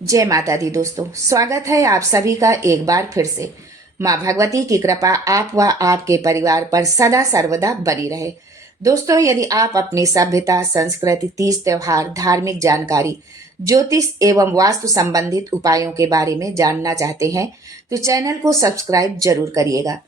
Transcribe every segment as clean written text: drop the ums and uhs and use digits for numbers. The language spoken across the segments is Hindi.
जय माता दी दोस्तों, स्वागत है आप सभी का एक बार फिर से। माँ भगवती की कृपा आप व आपके परिवार पर सदा सर्वदा बनी रहे। दोस्तों, यदि आप अपनी सभ्यता, संस्कृति, तीज त्योहार, धार्मिक जानकारी, ज्योतिष एवं वास्तु संबंधित उपायों के बारे में जानना चाहते हैं तो चैनल को सब्सक्राइब जरूर करिएगा।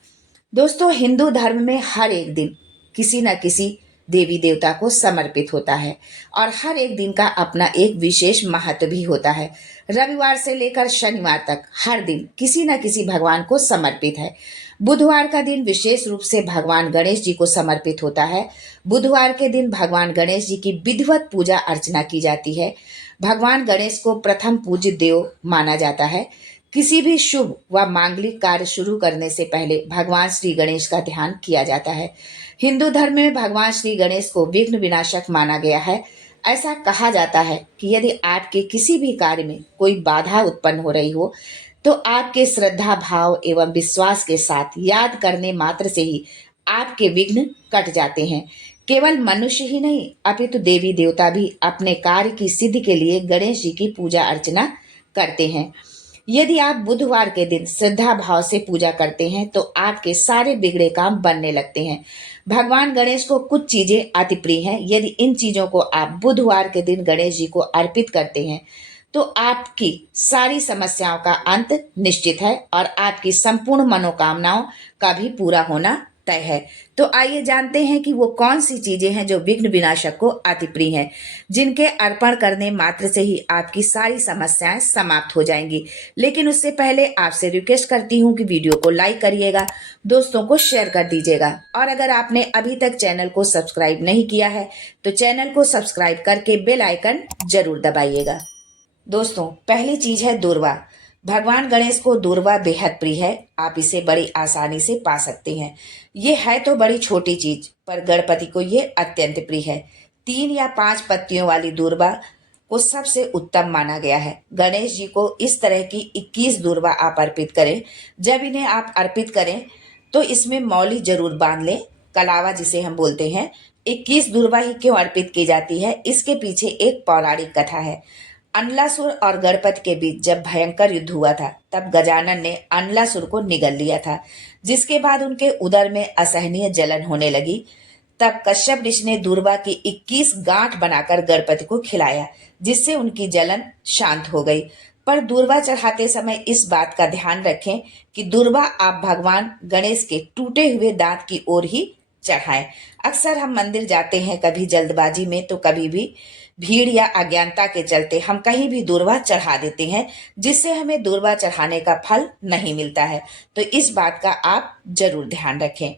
दोस्तों, हिंदू धर्म में हर एक दिन किसी न किसी देवी देवता को समर्पित होता है और हर एक दिन का अपना एक विशेष महत्व भी होता है। रविवार से लेकर शनिवार तक हर दिन किसी न किसी भगवान को समर्पित है। बुधवार का दिन विशेष रूप से भगवान गणेश जी को समर्पित होता है। बुधवार के दिन भगवान गणेश जी की विधिवत पूजा अर्चना की जाती है। भगवान गणेश को प्रथम पूज्य देव माना जाता है। किसी भी शुभ व मांगलिक कार्य शुरू करने से पहले भगवान श्री गणेश का ध्यान किया जाता है। हिंदू धर्म में भगवान श्री गणेश को विघ्न विनाशक माना गया है। ऐसा कहा जाता है कि यदि आपके किसी भी कार्य में कोई बाधा उत्पन्न हो रही हो तो आपके श्रद्धा भाव एवं विश्वास के साथ याद करने मात्र से ही आपके विघ्न कट जाते हैं। केवल मनुष्य ही नहीं अपितु देवी देवता भी अपने कार्य की सिद्धि के लिए गणेश जी की पूजा अर्चना करते हैं। यदि आप बुधवार के दिन श्रद्धा भाव से पूजा करते हैं तो आपके सारे बिगड़े काम बनने लगते हैं। भगवान गणेश को कुछ चीजें अति प्रिय हैं। यदि इन चीजों को आप बुधवार के दिन गणेश जी को अर्पित करते हैं तो आपकी सारी समस्याओं का अंत निश्चित है और आपकी संपूर्ण मनोकामनाओं का भी पूरा होना तय है। तो आइए जानते हैं कि वो कौन सी चीजें हैं जो विघ्न विनाशक को अति प्रिय हैं, जिनके अर्पण करने मात्र से ही आपकी सारी समस्याएं समाप्त हो जाएंगी। लेकिन उससे पहले आपसे रिक्वेस्ट करती हूँ कि वीडियो को लाइक करिएगा, दोस्तों को शेयर कर दीजिएगा और अगर आपने अभी तक चैनल को सब्सक्राइब नहीं किया है तो चैनल को सब्सक्राइब करके बेल आइकन जरूर दबाइएगा। दोस्तों, पहली चीज है दूर्वा। भगवान गणेश को दूर्वा बेहद प्रिय है। आप इसे बड़ी आसानी से पा सकते हैं। ये है तो बड़ी छोटी चीज पर गणपति को ये अत्यंत प्रिय है। 3 या 5 पत्तियों वाली दूर्वा को सबसे उत्तम माना गया है। गणेश जी को इस तरह की 21 दूर्वा आप अर्पित करें। जब इन्हें आप अर्पित करें तो इसमें मौली जरूर बांध लें, कलावा जिसे हम बोलते हैं। 21 दूर्वा ही क्यों अर्पित की जाती है, इसके पीछे एक पौराणिक कथा है। अनलासुर और गणपति के बीच जब भयंकर युद्ध हुआ था तब गजानन ने अनलासुर को निगल लिया था, जिसके बाद उनके उदर में असहनीय जलन होने लगी। तब कश्यप ऋषि ने दूर्वा की 21 गांठ बनाकर गणपति को खिलाया, जिससे उनकी जलन शांत हो गई। पर दूर्वा चढ़ाते समय इस बात का ध्यान रखें कि दूर्वा आप भगवान गणेश के टूटे हुए दांत की ओर ही चढ़ाएं। अक्सर हम मंदिर जाते हैं, कभी जल्दबाजी में तो कभी भी भीड़ या अज्ञानता के चलते हम कहीं भी दूर्वा चढ़ा देते हैं, जिससे हमें दूर्वा चढ़ाने का फल नहीं मिलता है। तो इस बात का आप जरूर ध्यान रखें।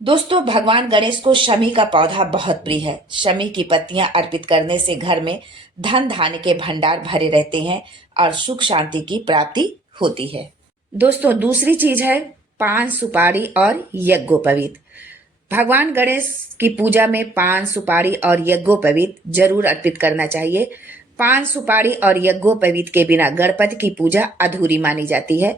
दोस्तों, भगवान गणेश को शमी का पौधा बहुत प्रिय है। शमी की पत्तियां अर्पित करने से घर में धन धान्य के भंडार भरे रहते हैं और सुख शांति की प्राप्ति होती है। दोस्तों, दूसरी चीज है पान, सुपारी और यज्ञोपवीत। भगवान गणेश की पूजा में पान, सुपारी और यज्ञोपवीत जरूर अर्पित करना चाहिए। पान, सुपारी और यज्ञोपवीत के बिना गणपति की पूजा अधूरी मानी जाती है।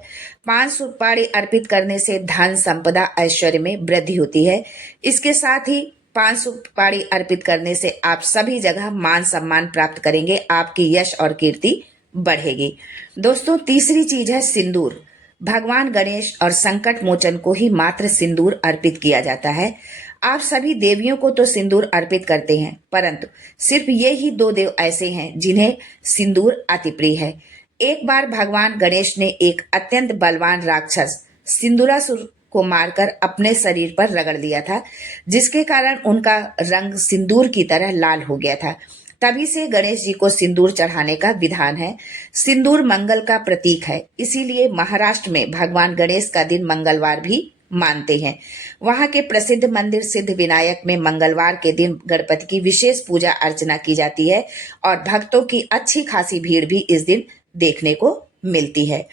पान, सुपारी अर्पित करने से धन, संपदा, ऐश्वर्य में वृद्धि होती है। इसके साथ ही पान, सुपारी अर्पित करने से आप सभी जगह मान सम्मान प्राप्त करेंगे, आपकी यश और कीर्ति बढ़ेगी। दोस्तों, तीसरी चीज है सिंदूर। भगवान गणेश और संकट मोचन को ही मात्र सिंदूर अर्पित किया जाता है। आप सभी देवियों को तो सिंदूर अर्पित करते हैं, परंतु सिर्फ ये ही 2 देव ऐसे हैं जिन्हें सिंदूर अति प्रिय है। एक बार भगवान गणेश ने एक अत्यंत बलवान राक्षस सिंदूरासुर को मारकर अपने शरीर पर रगड़ दिया था, जिसके कारण उनका रंग सिंदूर की तरह लाल हो गया था। तभी से गणेश जी को सिंदूर चढ़ाने का विधान है। सिंदूर मंगल का प्रतीक है, इसीलिए महाराष्ट्र में भगवान गणेश का दिन मंगलवार भी मानते हैं। वहां के प्रसिद्ध मंदिर सिद्ध विनायक में मंगलवार के दिन गणपति की विशेष पूजा अर्चना की जाती है और भक्तों की अच्छी खासी भीड़ भी इस दिन देखने को मिलती है।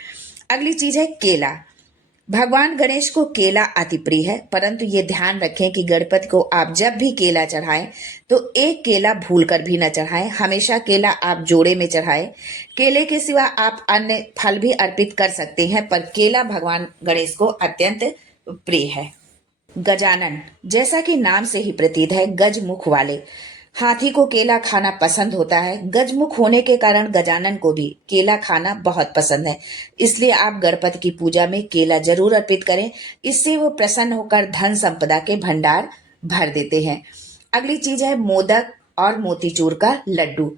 अगली चीज है केला। भगवान गणेश को केला अति प्रिय है, परंतु ये ध्यान रखें कि गणपति को आप जब भी केला चढ़ाएं तो एक केला भूलकर भी न चढ़ाएं। हमेशा केला आप जोड़े में चढ़ाएं। केले के सिवा आप अन्य फल भी अर्पित कर सकते हैं, पर केला भगवान गणेश को अत्यंत प्रिय है। गजानन, जैसा कि नाम से ही प्रतीत है, गज मुख वाले हाथी को केला खाना पसंद होता है। गजमुख होने के कारण गजानन को भी केला खाना बहुत पसंद है। इसलिए आप गणपति की पूजा में केला जरूर अर्पित करें। इससे वो प्रसन्न होकर धन संपदा के भंडार भर देते हैं। अगली चीज है मोदक और मोतीचूर का लड्डू।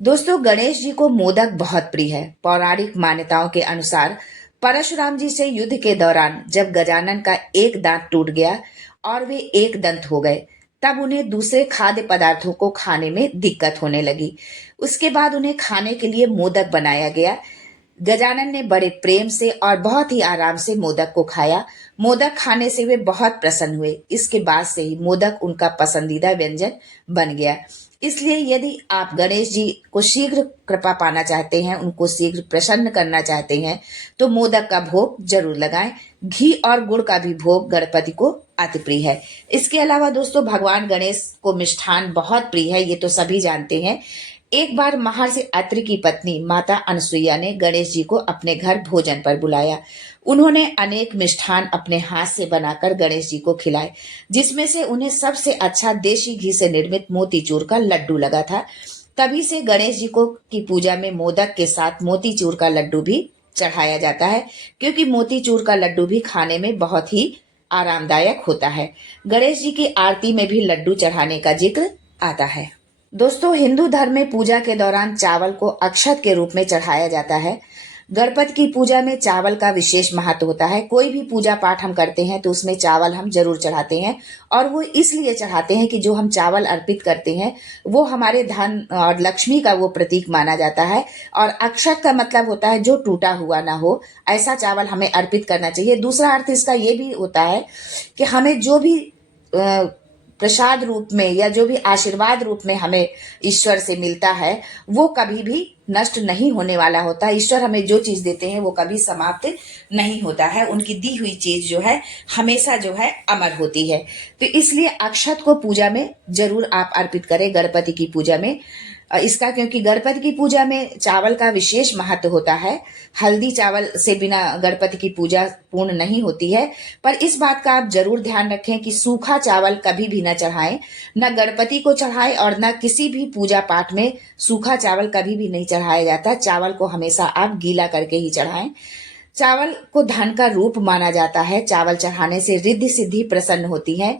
दोस्तों, गणेश जी को मोदक बहुत प्रिय है। पौराणिक मान्यताओं के अनुसार परशुराम जी से युद्ध के दौरान जब गजानन का एक दांत टूट गया और वे एक दंत हो गए, तब उन्हें दूसरे खाद्य पदार्थों को खाने में दिक्कत होने लगी। उसके बाद उन्हें खाने के लिए मोदक बनाया गया। गजानन ने बड़े प्रेम से और बहुत ही आराम से मोदक को खाया। मोदक खाने से वे बहुत प्रसन्न हुए। इसके बाद से ही मोदक उनका पसंदीदा व्यंजन बन गया। इसलिए यदि आप गणेश जी को शीघ्र कृपा पाना चाहते हैं, उनको शीघ्र प्रसन्न करना चाहते हैं, तो मोदक का भोग जरूर लगाएं। घी और गुड़ का भी भोग गणपति को अति प्रिय है। इसके अलावा दोस्तों, भगवान गणेश को मिष्ठान बहुत प्रिय है, ये तो सभी जानते हैं। एक बार महर्षि अत्रि की पत्नी माता अनसुईया ने गणेश जी को अपने घर भोजन पर बुलाया। उन्होंने अनेक मिष्ठान अपने हाथ से बनाकर गणेश जी को खिलाए, जिसमें से उन्हें सबसे अच्छा देशी घी से निर्मित मोतीचूर का लड्डू लगा था। तभी से गणेश जी को की पूजा में मोदक के साथ मोतीचूर का लड्डू भी चढ़ाया जाता है, क्योंकि मोतीचूर का लड्डू भी खाने में बहुत ही आरामदायक होता है। गणेश जी की आरती में भी लड्डू चढ़ाने का जिक्र आता है। दोस्तों, हिंदू धर्म में पूजा के दौरान चावल को अक्षत के रूप में चढ़ाया जाता है। गणपति की पूजा में चावल का विशेष महत्व होता है। कोई भी पूजा पाठ हम करते हैं तो उसमें चावल हम जरूर चढ़ाते हैं, और वो इसलिए चढ़ाते हैं कि जो हम चावल अर्पित करते हैं वो हमारे धन और लक्ष्मी का वो प्रतीक माना जाता है। और अक्षत का मतलब होता है जो टूटा हुआ ना हो, ऐसा चावल हमें अर्पित करना चाहिए। दूसरा अर्थ इसका ये भी होता है कि हमें जो भी प्रसाद रूप में या जो भी आशीर्वाद रूप में हमें ईश्वर से मिलता है वो कभी भी नष्ट नहीं होने वाला होता है। ईश्वर हमें जो चीज देते हैं वो कभी समाप्त नहीं होता है। उनकी दी हुई चीज जो है हमेशा जो है अमर होती है। तो इसलिए अक्षत को पूजा में जरूर आप अर्पित करें, गणपति की पूजा में। इसका क्योंकि गणपति की पूजा में चावल का विशेष महत्व होता है। हल्दी चावल से बिना गणपति की पूजा पूर्ण नहीं होती है। पर इस बात का आप जरूर ध्यान रखें कि सूखा चावल कभी भी न चढ़ाएं, न गणपति को चढ़ाएं और न किसी भी पूजा पाठ में सूखा चावल कभी भी नहीं चढ़ाया जाता। चावल को हमेशा आप गीला करके ही चढ़ाएं। चावल को धन का रूप माना जाता है। चावल चढ़ाने से रिद्धि सिद्धि प्रसन्न होती है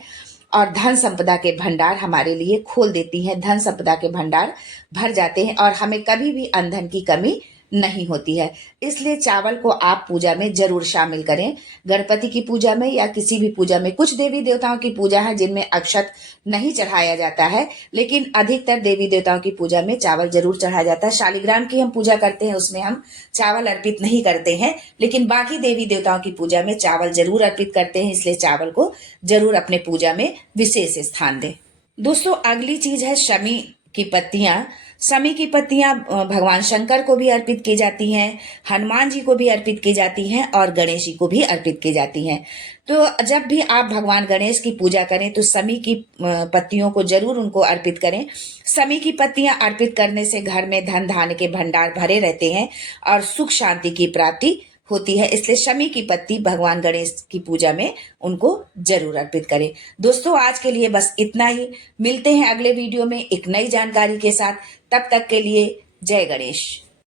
और धन संपदा के भंडार हमारे लिए खोल देती हैं। धन संपदा के भंडार भर जाते हैं और हमें कभी भी अन्न की कमी नहीं होती है। इसलिए चावल को आप पूजा में जरूर शामिल करें। गणपति की पूजा में या किसी भी पूजा में, कुछ देवी देवताओं की पूजा है जिनमें अक्षत नहीं चढ़ाया जाता है, लेकिन अधिकतर देवी देवताओं की पूजा में चावल जरूर चढ़ाया जाता है। शालिग्राम की हम पूजा करते हैं, उसमें हम चावल अर्पित नहीं करते हैं, लेकिन बाकी देवी देवताओं की पूजा में चावल जरूर अर्पित करते हैं। इसलिए चावल को जरूर अपने पूजा में विशेष स्थान दें। दोस्तों, अगली चीज है शमी की पत्तियां। शमी की पत्तियां भगवान शंकर को भी अर्पित की जाती हैं, हनुमान जी को भी अर्पित की जाती हैं और गणेश जी को भी अर्पित की जाती हैं। तो जब भी आप भगवान गणेश की पूजा करें तो शमी की पत्तियों को जरूर उनको अर्पित करें। शमी की पत्तियां अर्पित करने से घर में धन धान्य के भंडार भरे रहते हैं और सुख शांति की प्राप्ति होती है। इसलिए शमी की पत्ती भगवान गणेश की पूजा में उनको जरूर अर्पित करें। दोस्तों, आज के लिए बस इतना ही। मिलते हैं अगले वीडियो में एक नई जानकारी के साथ। तब तक के लिए जय गणेश।